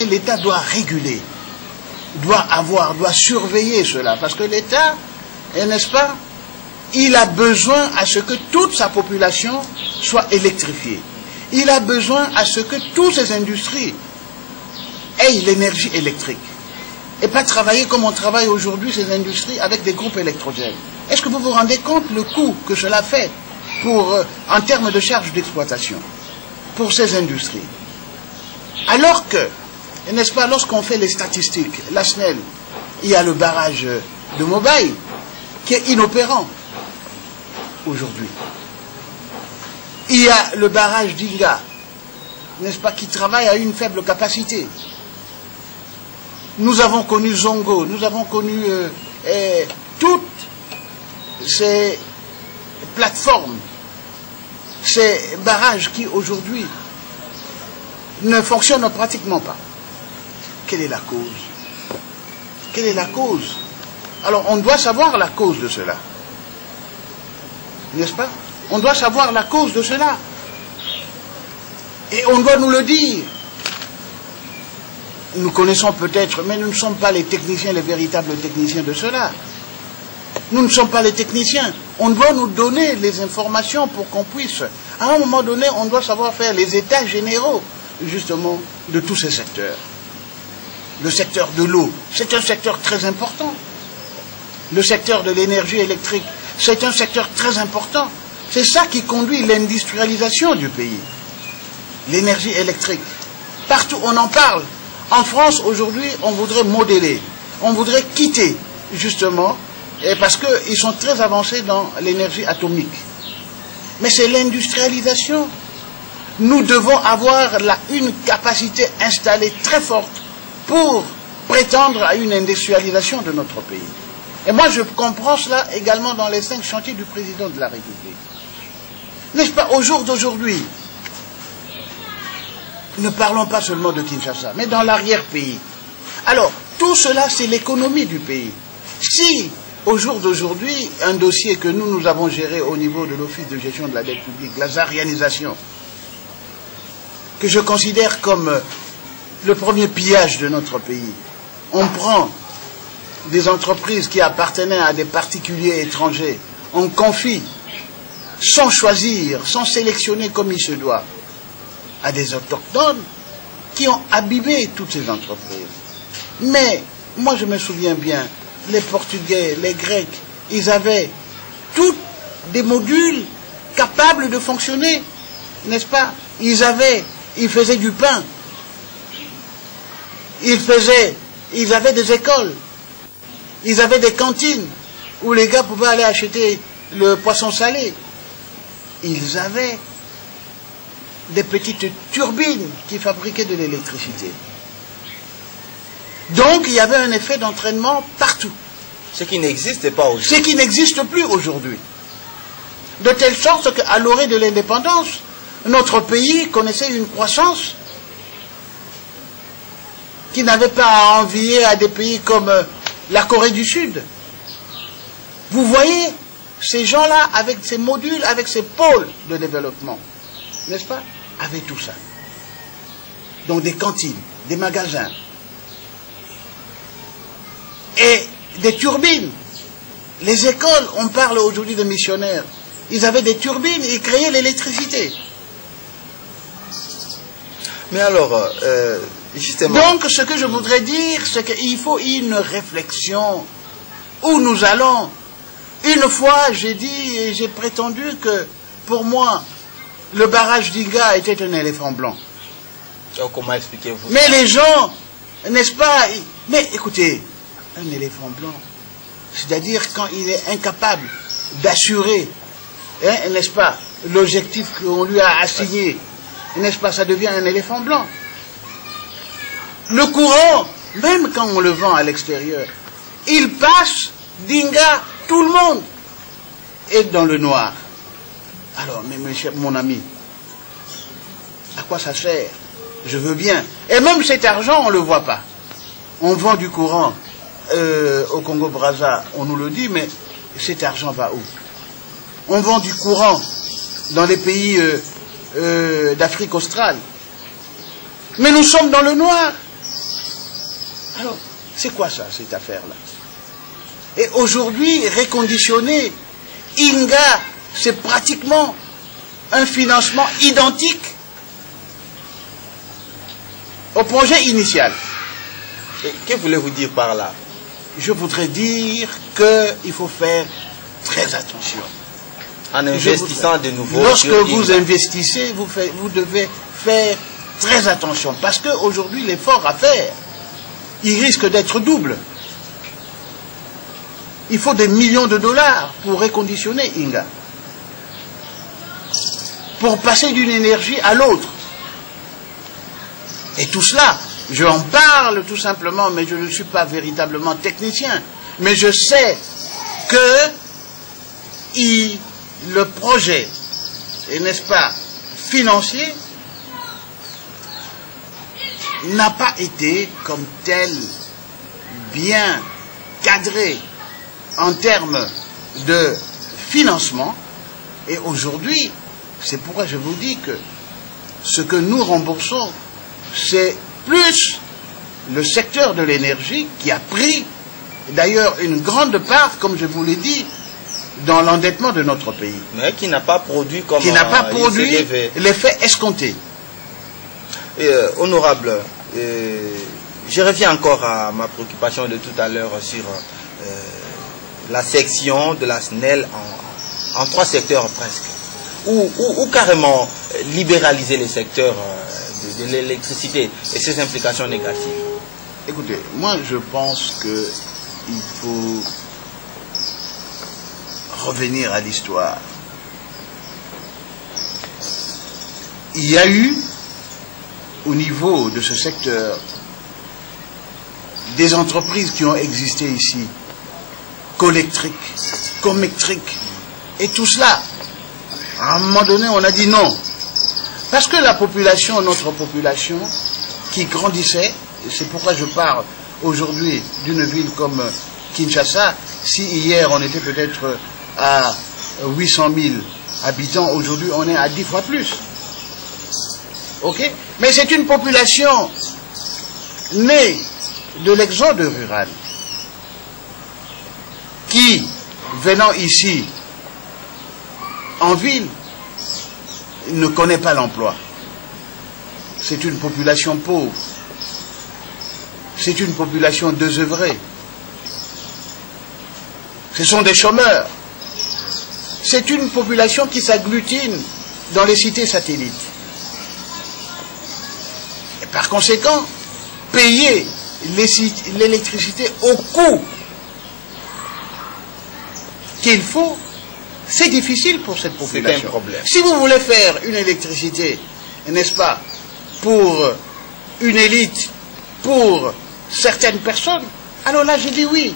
L'État doit réguler, doit surveiller cela, parce que l'État, n'est-ce pas, il a besoin à ce que toute sa population soit électrifiée. Il a besoin à ce que toutes ces industries aient l'énergie électrique. Et pas travailler comme on travaille aujourd'hui ces industries avec des groupes électrogènes. Est-ce que vous vous rendez compte le coût que cela fait en termes de charges d'exploitation pour ces industries? Alors que, n'est-ce pas, lorsqu'on fait les statistiques, la SNEL, il y a le barrage de Mobaye qui est inopérant aujourd'hui. Il y a le barrage d'Inga, n'est-ce pas, qui travaille à une faible capacité. Nous avons connu Zongo, nous avons connu toutes ces plateformes, ces barrages qui aujourd'hui ne fonctionnent pratiquement pas. Quelle est la cause? Quelle est la cause? Alors on doit savoir la cause de cela. N'est-ce pas? On doit savoir la cause de cela. Et on doit nous le dire. Nous connaissons peut-être, mais nous ne sommes pas les techniciens, les véritables techniciens de cela. Nous ne sommes pas les techniciens. On doit nous donner les informations pour qu'on puisse, à un moment donné, on doit savoir faire les états généraux, justement, de tous ces secteurs. Le secteur de l'eau, c'est un secteur très important. Le secteur de l'énergie électrique, c'est un secteur très important. C'est ça qui conduit l'industrialisation du pays. L'énergie électrique. Partout on en parle. En France, aujourd'hui, on voudrait modeler. On voudrait quitter, justement, parce qu'ils sont très avancés dans l'énergie atomique. Mais c'est l'industrialisation. Nous devons avoir une capacité installée très forte pour prétendre à une industrialisation de notre pays. Et moi, je comprends cela également dans les 5 chantiers du président de la République. N'est-ce pas, au jour d'aujourd'hui, ne parlons pas seulement de Kinshasa, mais dans l'arrière-pays. Alors, tout cela, c'est l'économie du pays. Si, au jour d'aujourd'hui, un dossier que nous avons géré au niveau de l'Office de gestion de la dette publique, la zarianisation, que je considère comme le premier pillage de notre pays, on prend des entreprises qui appartenaient à des particuliers étrangers, on confie, sans choisir, sans sélectionner comme il se doit, à des autochtones qui ont abîmé toutes ces entreprises. Mais, moi je me souviens bien, les Portugais, les Grecs, ils avaient tous des modules capables de fonctionner, n'est-ce pas? Ils faisaient du pain, ils avaient des écoles, ils avaient des cantines où les gars pouvaient aller acheter le poisson salé. Ils avaient des petites turbines qui fabriquaient de l'électricité. Donc il y avait un effet d'entraînement partout. Ce qui n'existe pas aujourd'hui. Ce qui n'existe plus aujourd'hui. De telle sorte qu'à l'orée de l'indépendance, notre pays connaissait une croissance qui n'avait pas à envier à des pays comme la Corée du Sud. Vous voyez, ces gens-là, avec ces modules, avec ces pôles de développement, n'est-ce pas, avaient tout ça. Donc des cantines, des magasins, et des turbines. Les écoles, on parle aujourd'hui de missionnaires, ils avaient des turbines et ils créaient l'électricité. Mais alors, justement... Donc, ce que je voudrais dire, c'est qu'il faut une réflexion où nous allons. Une fois, j'ai dit et j'ai prétendu que, pour moi, le barrage d'Inga était un éléphant blanc. Alors, comment expliquez-vous ça? Mais les gens, n'est-ce pas... Mais écoutez, un éléphant blanc, c'est-à-dire quand il est incapable d'assurer, hein, n'est-ce pas, l'objectif qu'on lui a assigné, n'est-ce pas, ça devient un éléphant blanc. Le courant, même quand on le vend à l'extérieur, il passe d'Inga, tout le monde est dans le noir. Alors, mais mon ami, à quoi ça sert? Je veux bien. Et même cet argent, on ne le voit pas. On vend du courant au Congo-Brazza, on nous le dit, mais cet argent va où? On vend du courant dans les pays d'Afrique australe. Mais nous sommes dans le noir. Alors, c'est quoi ça, cette affaire-là? Et aujourd'hui, reconditionner Inga, c'est pratiquement un financement identique au projet initial. Et que voulez-vous dire par là? Je voudrais dire qu'il faut faire très attention. En investissant de nouveau. Lorsque vous investissez, vous devez faire très attention. Parce qu'aujourd'hui, l'effort à faire, il risque d'être double. Il faut des millions de dollars pour reconditionner Inga. Pour passer d'une énergie à l'autre. Et tout cela, je en parle tout simplement, mais je ne suis pas véritablement technicien. Mais je sais que le projet, n'est-ce pas, financier, n'a pas été comme tel bien cadré en termes de financement. Et aujourd'hui, c'est pourquoi je vous dis que ce que nous remboursons, c'est plus le secteur de l'énergie qui a pris d'ailleurs une grande part, comme je vous l'ai dit, dans l'endettement de notre pays. Mais qui n'a pas produit comme qui n'a pas produit l'effet escompté. Honorable, je reviens encore à ma préoccupation de tout à l'heure sur la section de la SNEL en 3 secteurs presque. Ou carrément libéraliser les secteurs de l'électricité et ses implications négatives. Écoutez, moi je pense qu'il faut revenir à l'histoire. Il y a eu, au niveau de ce secteur, des entreprises qui ont existé ici, Colectric, Comectric, et tout cela. À un moment donné, on a dit non. Parce que la population, notre population, qui grandissait, c'est pourquoi je parle aujourd'hui d'une ville comme Kinshasa, si hier on était peut-être à 800 000 habitants, aujourd'hui on est à 10 fois plus. Ok? Mais c'est une population née de l'exode rural qui, venant ici en ville, ne connaît pas l'emploi. C'est une population pauvre. C'est une population désœuvrée. Ce sont des chômeurs. C'est une population qui s'agglutine dans les cités satellites. Et par conséquent, payer l'électricité au coût qu'il faut, c'est difficile pour cette population. C'est un problème. Si vous voulez faire une électricité, n'est-ce pas, pour une élite, pour certaines personnes, alors là, je dis oui.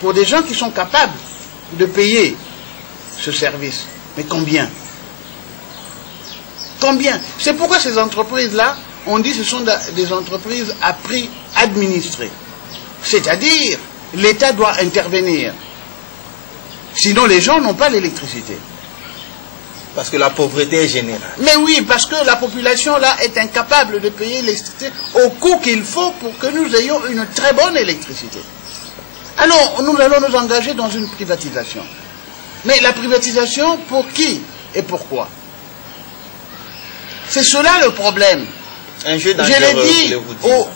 Pour des gens qui sont capables de payer ce service. Mais combien? Combien? C'est pourquoi ces entreprises-là, on dit que ce sont des entreprises à prix administré. C'est-à-dire, l'État doit intervenir. Sinon, les gens n'ont pas l'électricité. Parce que la pauvreté est générale. Mais oui, parce que la population, là, est incapable de payer l'électricité au coût qu'il faut pour que nous ayons une très bonne électricité. Alors, nous allons nous engager dans une privatisation. Mais la privatisation, pour qui et pourquoi? C'est cela le problème. Un jeu dangereux,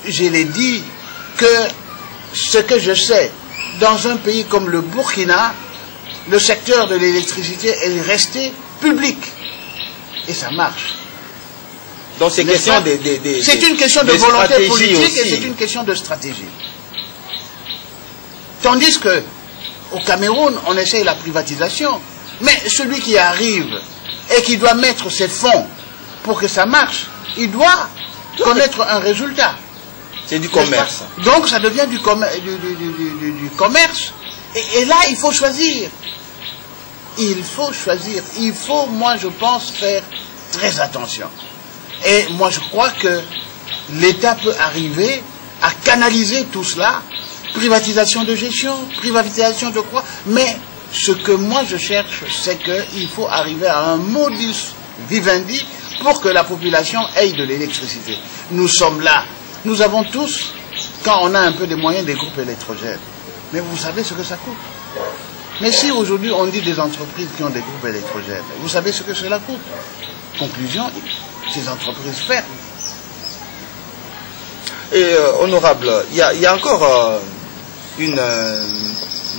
je l'ai dit que ce que je sais, dans un pays comme le Burkina, le secteur de l'électricité est resté public. Et ça marche. Donc c'est une question de volonté politique et c'est une question de stratégie. Tandis que au Cameroun, on essaye la privatisation. Mais celui qui arrive et qui doit mettre ses fonds pour que ça marche, il doit connaître un résultat. C'est du commerce. Donc ça devient du commerce. Et là, il faut choisir. Il faut choisir. Il faut, moi, je pense, faire très attention. Et moi, je crois que l'État peut arriver à canaliser tout cela. Privatisation de gestion, privatisation de quoi. Mais ce que moi, je cherche, c'est qu'il faut arriver à un modus vivendi pour que la population ait de l'électricité. Nous sommes là Nous avons tous, quand on a un peu de moyens, des groupes électrogènes. Mais vous savez ce que ça coûte. Mais si aujourd'hui on dit des entreprises qui ont des groupes électrogènes, vous savez ce que cela coûte. Conclusion, ces entreprises ferment. Et honorable, il y a encore une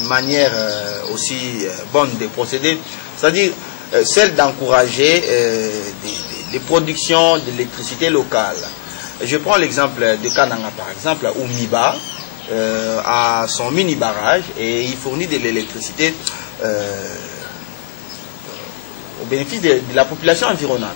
manière aussi bonne de procéder, c'est-à-dire celle d'encourager des productions d'électricité locale. Je prends l'exemple de Kananga par exemple, où Miba a son mini barrage et il fournit de l'électricité au bénéfice de la population environnante.